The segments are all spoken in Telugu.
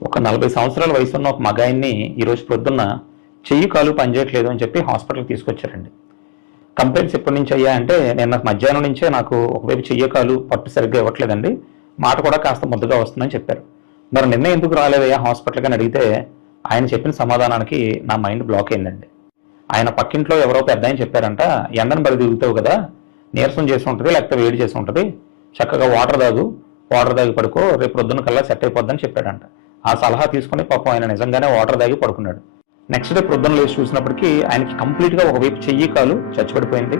ఒక 40 సంవత్సరాల వయసున్న ఒక మగాయన్ని ఈరోజు పొద్దున్న చెయ్యి కాలు పనిచేయట్లేదు అని చెప్పి హాస్పిటల్కి తీసుకొచ్చారండి. కంప్లైంట్స్ ఎప్పటి నుంచి అయ్యా అంటే నిన్న మధ్యాహ్నం నుంచే నాకు ఒకవైపు చెయ్యి కాలు పట్టు సరిగ్గా ఇవ్వట్లేదండి, మాట కూడా కాస్త ముద్దగా వస్తుందని చెప్పారు. మరి నిన్న ఎందుకు రాలేదయ్యా హాస్పిటల్కి అని అడిగితే ఆయన చెప్పిన సమాధానానికి నా మైండ్ బ్లాక్ అయిందండి. ఆయన పక్కింట్లో ఎవరో పెద్ద ఆయన చెప్పారంట, ఎండను బరి దిగుతావు కదా, నీరసం చేసి ఉంటుంది లేకపోతే వేడి చేసి ఉంటుంది, చక్కగా వాటర్ దాగి పడుకో, రేపు పొద్దున్న కల్లా సెట్ అయిపోద్దని చెప్పాడంట. ఆ సలహా తీసుకుని పాపం ఆయన నిజంగానే వాటర్ దాగి పడుకున్నాడు. నెక్స్ట్ డే ప్రొద్దున లేచి చూసినప్పటికీ ఆయనకి కంప్లీట్గా ఒకవైపు చెయ్యి కాలు చచ్చిపడిపోయింది,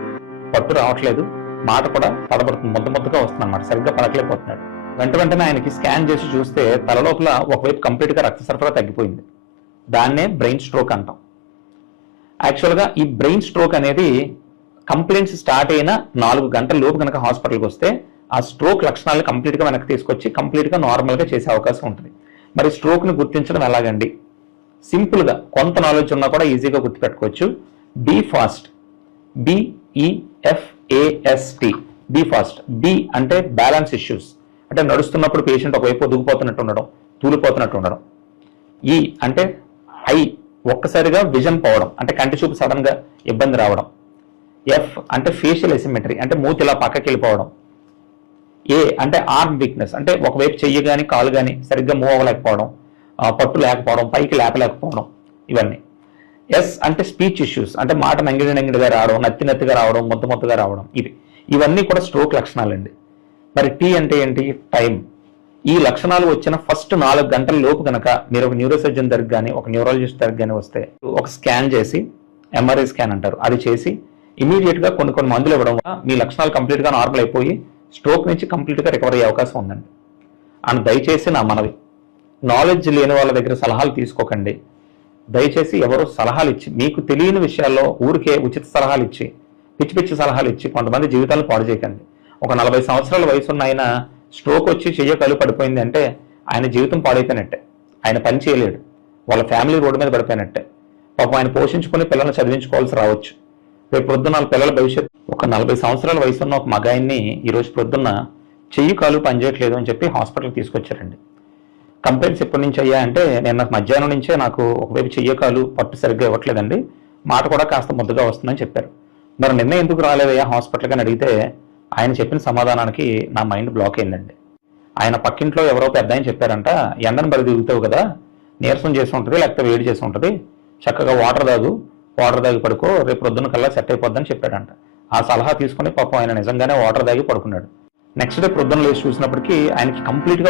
పట్టు రావట్లేదు, మాట కూడా తడబడుతుంది, ముద్దగా వస్తుంది అన్నమాట, సరిగ్గా పడకలేకపోతున్నాడు. వెంటనే ఆయనకి స్కాన్ చేసి చూస్తే తల లోపల ఒకవైపు కంప్లీట్గా రక్త సరఫరా తగ్గిపోయింది. దాన్నే బ్రెయిన్ స్ట్రోక్ అంటాం. యాక్చువల్గా ఈ బ్రెయిన్ స్ట్రోక్ అనేది కంప్లైంట్స్ స్టార్ట్ అయిన 4 గంటల లోపు కనుక హాస్పిటల్కి వస్తే ఆ స్ట్రోక్ లక్షణాలను కంప్లీట్గా వెనక్కి తీసుకొచ్చి కంప్లీట్గా నార్మల్గా చేసే అవకాశం ఉంటుంది. మరి స్ట్రోక్ని గుర్తించడం ఎలాగండి? సింపుల్గా కొంత నాలెడ్జ్ ఉన్నా కూడా ఈజీగా గుర్తుపెట్టుకోవచ్చు. Be fast, BEFAST, be fast. B అంటే బ్యాలెన్స్ ఇష్యూస్, అంటే నడుస్తున్నప్పుడు పేషెంట్ ఒకవైపు ఒదుగుపోతున్నట్టు ఉండడం, తూలిపోతున్నట్టు ఉండడం. ఈ అంటే ఐ, ఒక్కసారిగా విజన్ పోవడం, అంటే కంటి చూపు సడన్ గా ఇబ్బంది రావడం. ఎఫ్ అంటే ఫేషియల్ ఎసిమెట్రీ, అంటే మూతి ఇలా పక్కకి వెళ్ళిపోవడం. ఏ అంటే ఆర్మ్ వీక్నెస్, అంటే ఒకవైపు చెయ్యి కానీ కాలు కానీ సరిగ్గా మూవ్ అవ్వలేకపోవడం, పట్టు లేకపోవడం, పైకి లేపలేకపోవడం, ఇవన్నీ. ఎస్ అంటే స్పీచ్ ఇష్యూస్, అంటే మాట నంగిడిగా రావడం, నత్తిగా రావడం, ముద్దగా రావడం, ఇవన్నీ కూడా స్ట్రోక్ లక్షణాలండి. మరి టీ అంటే ఏంటి? టైం. ఈ లక్షణాలు వచ్చిన ఫస్ట్ 4 గంటల లోపు కనుక మీరు ఒక న్యూరోసర్జన్ దగ్గర కానీ ఒక న్యూరాలజిస్ట్ దగ్గర కానీ వస్తే ఒక స్కాన్ చేసి, MRI స్కాన్ అంటారు, అది చేసి ఇమీడియట్ గా కొన్ని మందులు ఇవ్వడం వల్ల మీ లక్షణాలు కంప్లీట్ గా నార్మల్ అయిపోయి స్ట్రోక్ నుంచి కంప్లీట్ గా రికవర్ అయ్యే అవకాశం ఉందండి. అని దయచేసి నా మనవి, నాలెడ్జ్ లేని వాళ్ళ దగ్గర సలహాలు తీసుకోకండి. దయచేసి ఎవరో సలహాలు ఇచ్చి, మీకు తెలియని విషయాల్లో ఊరికే ఉచిత సలహాలు ఇచ్చి, పిచ్చి సలహాలు ఇచ్చి కొంతమంది జీవితాలను పాడు చేయకండి. ఒక 40 సంవత్సరాల వయసున్న ఆయన స్ట్రోక్ వచ్చి చెయ్య కాలు పడిపోయింది అంటే ఆయన జీవితం పాడైపోయినట్టే, ఆయన పని చేయలేడు, వాళ్ళ ఫ్యామిలీ రోడ్డు మీద పడిపోయినట్టే. పాపం ఆయన పోషించుకుని పిల్లల్ని చదివించుకోవాల్సి రావచ్చు. రేపు పొద్దున్న పిల్లల భవిష్యత్తు. ఒక 40 సంవత్సరాల వయసున్న ఒక మగాయన్ని ఈరోజు పొద్దున్న చెయ్యి కాలు పనిచేయట్లేదు అని చెప్పి హాస్పిటల్కి తీసుకొచ్చారండి. కంప్లైంట్స్ ఎప్పటి నుంచి అయ్యా అంటే నిన్న మధ్యాహ్నం నుంచే నాకు ఒకవైపు చెయ్యి కాలు పట్టు సరిగ్గా ఇవ్వట్లేదండి, మాట కూడా కాస్త ముద్దగా వస్తుందని చెప్పారు. మరి నిన్న ఎందుకు రాలేదయ్యా హాస్పిటల్కి అని అడిగితే ఆయన చెప్పిన సమాధానానికి నా మైండ్ బ్లాక్ అయిందండి. ఆయన పక్కింట్లో ఎవరో పెద్ద ఆయన చెప్పారంట, ఎండను బరి దిగుతావు కదా, నీరసం చేసి ఉంటుంది లేకపోతే వేడి చేసి ఉంటుంది, చక్కగా వాటర్ దాగి పడుకో, రేపు పొద్దున్న కల్లా సెట్ అయిపోద్దని చెప్పాడంట. ఆ సలహా తీసుకుని పాపం ఆయన నిజంగానే వాటర్ దాగి పడుకున్నాడు. నెక్స్ట్ డే ప్రొద్దున లేచి చూసినప్పటికీ ఆయనకి కంప్లీట్గా